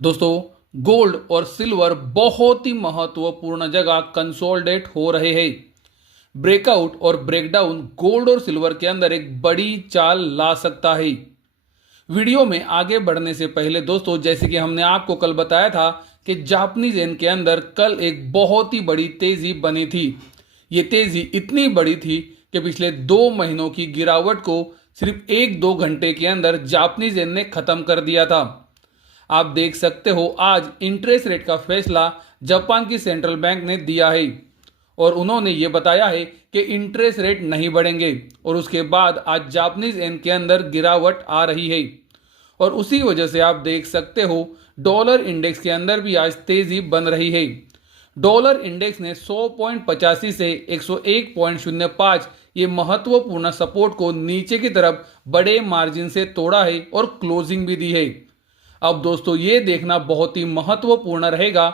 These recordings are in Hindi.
दोस्तों, गोल्ड और सिल्वर बहुत ही महत्वपूर्ण जगह कंसोलिडेट हो रहे हैं। ब्रेकआउट और ब्रेकडाउन गोल्ड और सिल्वर के अंदर एक बड़ी चाल ला सकता है। वीडियो में आगे बढ़ने से पहले दोस्तों, जैसे कि हमने आपको कल बताया था कि जापानीज येन के अंदर कल एक बहुत ही बड़ी तेजी बनी थी। ये तेजी इतनी बड़ी थी कि पिछले 2 महीनों की गिरावट को सिर्फ 1-2 घंटे के अंदर जापानीज येन ने खत्म कर दिया था। आप देख सकते हो, आज इंटरेस्ट रेट का फैसला जापान की सेंट्रल बैंक ने दिया है और उन्होंने ये बताया है कि इंटरेस्ट रेट नहीं बढ़ेंगे और उसके बाद आज जापानीज येन के अंदर गिरावट आ रही है और उसी वजह से आप देख सकते हो डॉलर इंडेक्स के अंदर भी आज तेजी बन रही है। डॉलर इंडेक्स ने 100.85 से 101.05 ये महत्वपूर्ण सपोर्ट को नीचे की तरफ बड़े मार्जिन से तोड़ा है और क्लोजिंग भी दी है। अब दोस्तों, ये देखना बहुत ही महत्वपूर्ण रहेगा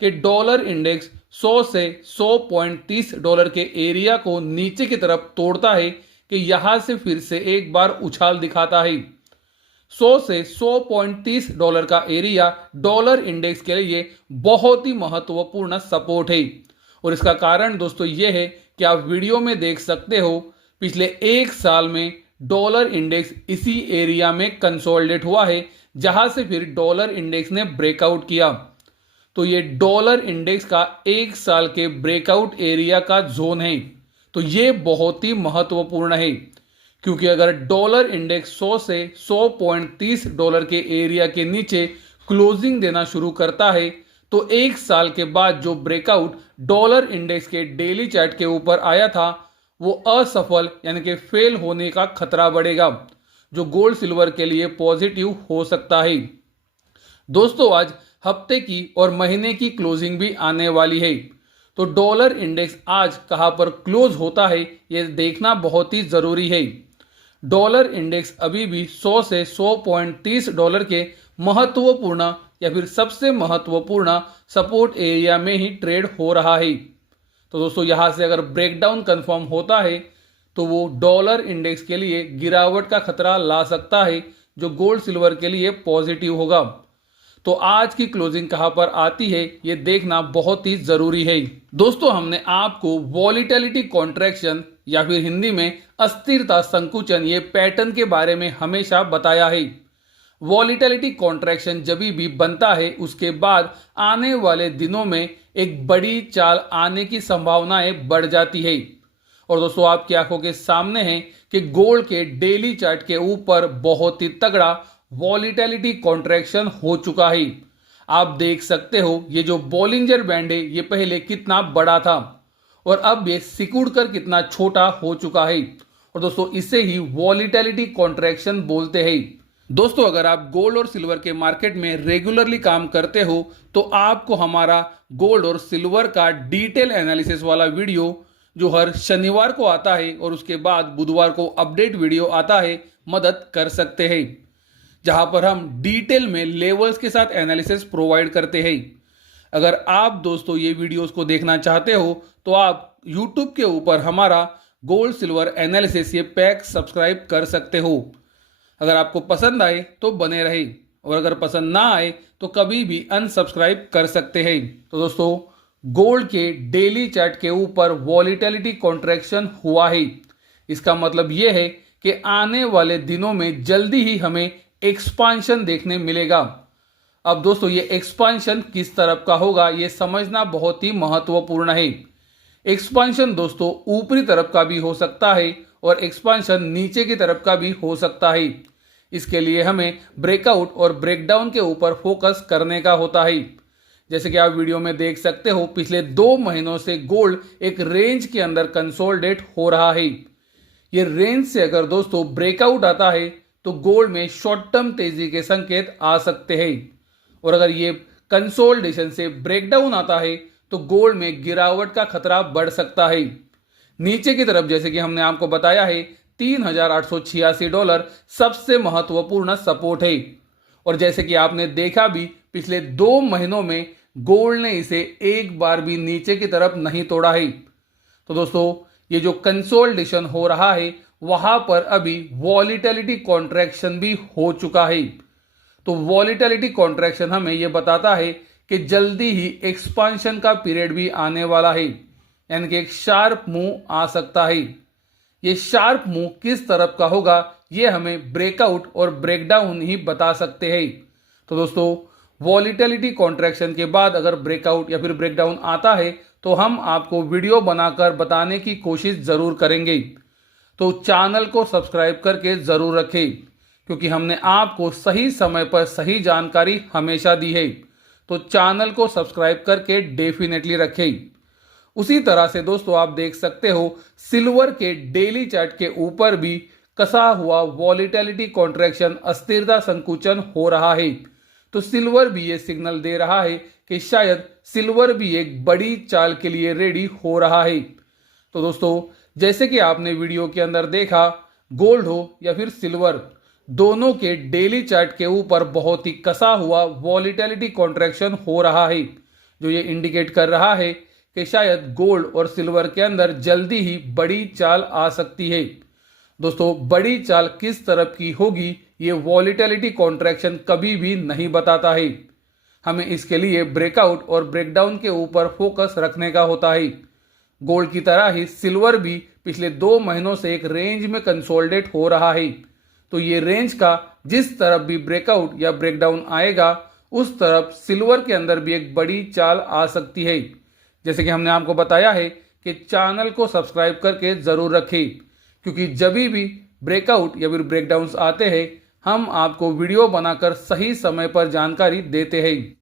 कि डॉलर इंडेक्स 100 से 100.30 डॉलर के एरिया को नीचे की तरफ तोड़ता है कि यहां से फिर से एक बार उछाल दिखाता है। 100 से 100.30 डॉलर का एरिया डॉलर इंडेक्स के लिए बहुत ही महत्वपूर्ण सपोर्ट है और इसका कारण दोस्तों ये है कि आप वीडियो में देख सकते हो, पिछले 1 साल में डॉलर इंडेक्स इसी एरिया में कंसोलिडेट हुआ है जहां से फिर डॉलर इंडेक्स ने ब्रेकआउट किया। तो ये डॉलर इंडेक्स का 1 साल के ब्रेकआउट एरिया का जोन है। तो ये बहुत ही महत्वपूर्ण है क्योंकि अगर डॉलर इंडेक्स 100 से 100.30 डॉलर के एरिया के नीचे क्लोजिंग देना शुरू करता है तो 1 साल के बाद जो ब्रेकआउट डॉलर इंडेक्स के डेली चार्ट के ऊपर आया था वो असफल यानी कि फेल होने का खतरा बढ़ेगा, जो गोल्ड सिल्वर के लिए पॉजिटिव हो सकता है। दोस्तों, आज हफ्ते की और महीने की क्लोजिंग भी आने वाली है, तो डॉलर इंडेक्स आज कहां पर क्लोज होता है यह देखना बहुत ही जरूरी है। डॉलर इंडेक्स अभी भी 100 से 100.30 डॉलर के महत्वपूर्ण या फिर सबसे महत्वपूर्ण सपोर्ट एरिया में ही ट्रेड हो रहा है। तो दोस्तों, यहां से अगर ब्रेकडाउन कंफर्म होता है तो वो डॉलर इंडेक्स के लिए गिरावट का खतरा ला सकता है, जो गोल्ड सिल्वर के लिए पॉजिटिव होगा। तो आज की क्लोजिंग कहां पर आती है ये देखना बहुत ही जरूरी है। दोस्तों, हमने आपको वॉलीटिलिटी कॉन्ट्रैक्शन या फिर हिंदी में अस्थिरता संकुचन ये पैटर्न के बारे में हमेशा बताया है। वॉलीटिलिटी कॉन्ट्रैक्शन जब भी बनता है उसके बाद आने वाले दिनों में एक बड़ी चाल आने की संभावनाएं बढ़ जाती है और दोस्तों, आपकी आंखों के सामने है कि गोल्ड के डेली चार्ट के ऊपर बहुत ही तगड़ा वॉलीटिलिटी कॉन्ट्रैक्शन हो चुका है। आप देख सकते हो, ये जो बॉलिंजर बैंड है ये पहले कितना बड़ा था और अब ये सिकुड़ कर कितना छोटा हो चुका है और दोस्तों इसे ही वॉलीटिलिटी कॉन्ट्रैक्शन बोलते हैं। दोस्तों, अगर आप गोल्ड और सिल्वर के मार्केट में रेगुलरली काम करते हो तो आपको हमारा गोल्ड और सिल्वर का डिटेल एनालिसिस वाला वीडियो जो हर शनिवार को आता है और उसके बाद बुधवार को अपडेट वीडियो आता है मदद कर सकते हैं, जहां पर हम डिटेल में लेवल्स के साथ एनालिसिस प्रोवाइड करते हैं। अगर आप दोस्तों ये वीडियोस को देखना चाहते हो तो आप YouTube के ऊपर हमारा गोल्ड सिल्वर एनालिसिस ये पैक सब्सक्राइब कर सकते हो। अगर आपको पसंद आए तो बने रहे और अगर पसंद ना आए तो कभी भी अनसब्सक्राइब कर सकते हैं। तो दोस्तों, गोल्ड के डेली चार्ट के ऊपर वॉलीटिलिटी कॉन्ट्रैक्शन हुआ है। इसका मतलब यह है कि आने वाले दिनों में जल्दी ही हमें एक्सपांशन देखने मिलेगा। अब दोस्तों, ये एक्सपांशन किस तरफ का होगा ये समझना बहुत ही महत्वपूर्ण है। एक्सपांशन दोस्तों ऊपरी तरफ का भी हो सकता है और एक्सपांशन नीचे की तरफ का भी हो सकता है। इसके लिए हमें ब्रेकआउट और ब्रेकडाउन के ऊपर फोकस करने का होता है। जैसे कि आप वीडियो में देख सकते हो, पिछले 2 महीनों से गोल्ड एक रेंज के अंदर कंसोलिडेट हो रहा है। ये रेंज से अगर दोस्तों ब्रेकआउट आता है तो गोल्ड में शॉर्ट टर्म तेजी के संकेत आ सकते हैं और अगर ये कंसोलिडेशन से ब्रेकडाउन आता है तो गोल्ड में गिरावट का खतरा बढ़ सकता है नीचे की तरफ। जैसे कि हमने आपको बताया है, 3,886 डॉलर सबसे महत्वपूर्ण सपोर्ट है और जैसे कि आपने देखा भी, पिछले 2 महीनों में गोल्ड ने इसे एक बार भी नीचे की तरफ नहीं तोड़ा है। तो दोस्तों, ये जो कंसोलिडेशन हो रहा है वहां पर अभी वॉलीटिलिटी कॉन्ट्रैक्शन भी हो चुका है। तो वॉलीटिलिटी कॉन्ट्रैक्शन हमें यह बताता है कि जल्दी ही एक्सपांशन का पीरियड भी आने वाला है, यानी कि एक शार्प मूव आ सकता है। ये शार्प मूव किस तरफ का होगा ये हमें ब्रेकआउट और ब्रेकडाउन ही बता सकते हैं। तो दोस्तों, वॉलीटिलिटी कॉन्ट्रैक्शन के बाद अगर ब्रेकआउट या फिर ब्रेकडाउन आता है तो हम आपको वीडियो बनाकर बताने की कोशिश जरूर करेंगे। तो चैनल को सब्सक्राइब करके जरूर रखें, क्योंकि हमने आपको सही समय पर सही जानकारी हमेशा दी है। तो चैनल को सब्सक्राइब करके डेफिनेटली रखें। उसी तरह से दोस्तों, आप देख सकते हो सिल्वर के डेली चार्ट के ऊपर भी कसा हुआ वॉलीटिलिटी कॉन्ट्रैक्शन, अस्थिरता संकुचन हो रहा है। तो सिल्वर भी ये सिग्नल दे रहा है कि शायद सिल्वर भी एक बड़ी चाल के लिए रेडी हो रहा है। तो दोस्तों, जैसे कि आपने वीडियो के अंदर देखा, गोल्ड हो या फिर सिल्वर, दोनों के डेली चार्ट के ऊपर बहुत ही कसा हुआ वॉलीटिलिटी कॉन्ट्रैक्शन हो रहा है, जो ये इंडिकेट कर रहा है कि शायद गोल्ड और सिल्वर के अंदर जल्दी ही बड़ी चाल आ सकती है। दोस्तों, बड़ी चाल किस तरफ की होगी ये वॉलीटिलिटी कॉन्ट्रैक्शन कभी भी नहीं बताता है। हमें इसके लिए ब्रेकआउट और ब्रेकडाउन के ऊपर फोकस रखने का होता है। गोल्ड की तरह ही सिल्वर भी पिछले 2 महीनों से एक रेंज में कंसोलिडेट हो रहा है। तो ये रेंज का जिस तरफ भी ब्रेकआउट या ब्रेकडाउन आएगा, उस तरफ सिल्वर के अंदर भी एक बड़ी चाल आ सकती है। जैसे कि हमने आपको बताया है कि चैनल को सब्सक्राइब करके जरूर रखें, क्योंकि जब भी ब्रेकआउट या फिर ब्रेकडाउन्स आते हैं हम आपको वीडियो बनाकर सही समय पर जानकारी देते हैं।